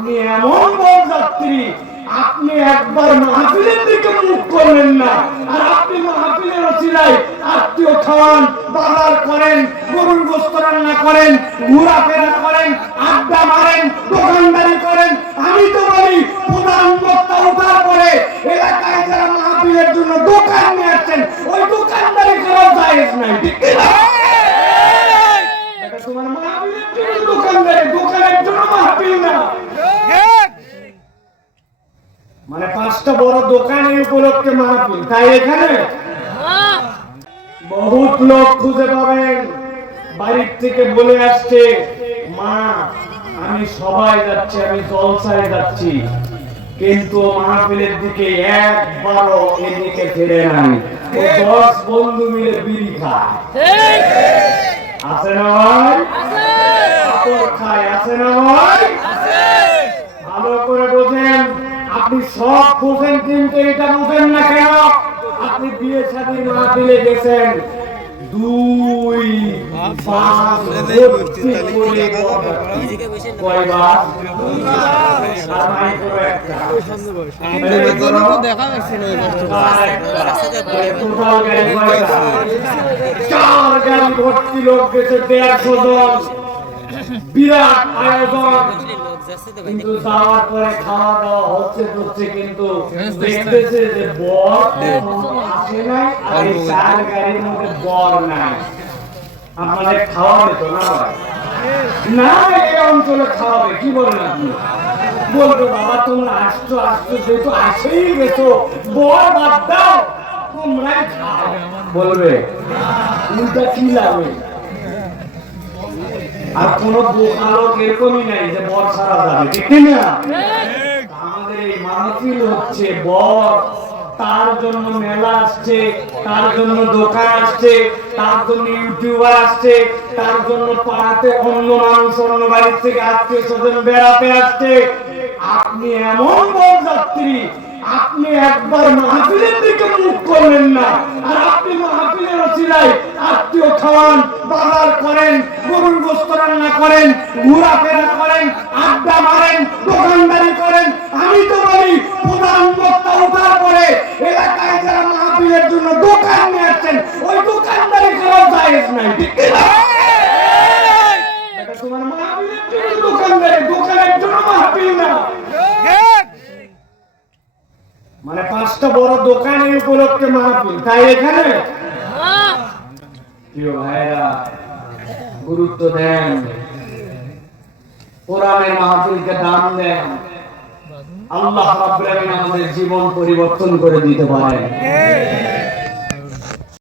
আপনি এমন বরযাত্রী আপনি একবার মাহফিলের দিকে মুখ করলেন না। আর আপনি মাহফিলের অচিরায় আত্মীয় খাওয়ান, বাজার করেন, গরুর গোস্ত রান্না করেন, ঘোরাফেরা করেন, আড্ডা মারেন, দোকানদারি করেন। আমি তো বলি, প্রধান বক্তা ওঠার পরে এলাকায় যারা মাহফিলের জন্য দোকান নিয়ে আসছেন, ওই দোকানদারি করা জায়েজ নাই। ঠিক? এটা তোমার মাহফিলের জন্য দোকানদারি দোকানের জন্য মাহফিল না মানে পাঁচটা বড় দোকান এই উপলক্ষে মাহফিল। তাই এখানে বহুত লোক খুঁজে পাবেন। বাড়ির থেকে বলে আসছে মা আমি সবাই যাচ্ছি আমি জলসায় যাচ্ছি। কিন্তু মাহফিলের দিকে একবারও এদিকে ফিরে নাই। ও দশ বন্ধু মিলে বিড়ি খায়। আছে না ভাই? খায় আছে না ভাই ভালো করে বোঝেন আপনি সব বোঝেন কিন্তু এটা বোঝেন না কেন? আপনি বিয়ে শাদীর মাহফিলে গেছেন দুই পাঁচ ভর্তি করে কয়বার? চার গাড়ি ভর্তি লোক গেছে দেড়শো জন। বিরাট আয়োজন। কিন্তু যাওয়ার পরে খাওয়া দাওয়া হচ্ছে হচ্ছে কিন্তু দেখতেছে যে বর আসে নাই আর এই চার গাড়ির মধ্যে বর নাই। আপনাদের খাওয়াবে তো না না এই অঞ্চলে খাওয়াবে কি বলেন আপনি? বলব বাবা তোমরা আসছো আসছো যেহেতু আসেই গেছো বর বাদ দাও তোমরাই খাও। বলবে উল্টা কি লাগবে আর কোন এরকমই নাই যে বর যাবে, ঠিক না? আমাদের এই হচ্ছে বর। তার জন্য মেলা আসছে, তার জন্য দোকান আসছে, তার জন্য ইউটিউবার আসছে, তার জন্য পাড়াতে অন্য মানুষ, অন্য বাড়ির থেকে আত্মীয় স্বজন বেড়াতে আসছে। আপনি এমন বরযাত্রী, আপনি একবার মাহফিলের দিকে মুখ করলেন না, আর আত্মীয় খাওয়ান বাজার করেন, গরুর গোস্ত রান্না করেন, ঘোরাফেরা করেন, আড্ডা মারেন, দোকানদারি করেন, আমি তো বলি, প্রধান বক্তা ওঠার পরে এলাকায় যারা মাহফিলের জন্য দোকান নিয়ে আসছেন, ওই দোকানদারি করা জায়েজ নাই, ঠিক? তোমার মাহফিলের জন্য দোকানদারি, দোকানের জন্য মাহফিল না মানে পাঁচটা বড় দোকান এই উপলক্ষে মাহফিল, তাই এখানে প্রিয় ভাইরা গুরুত্ব দেন। কোরআনের মাহফিলকে দাম দেন। আল্লাহ আমাদের জীবন পরিবর্তন করে দিতে পারেন।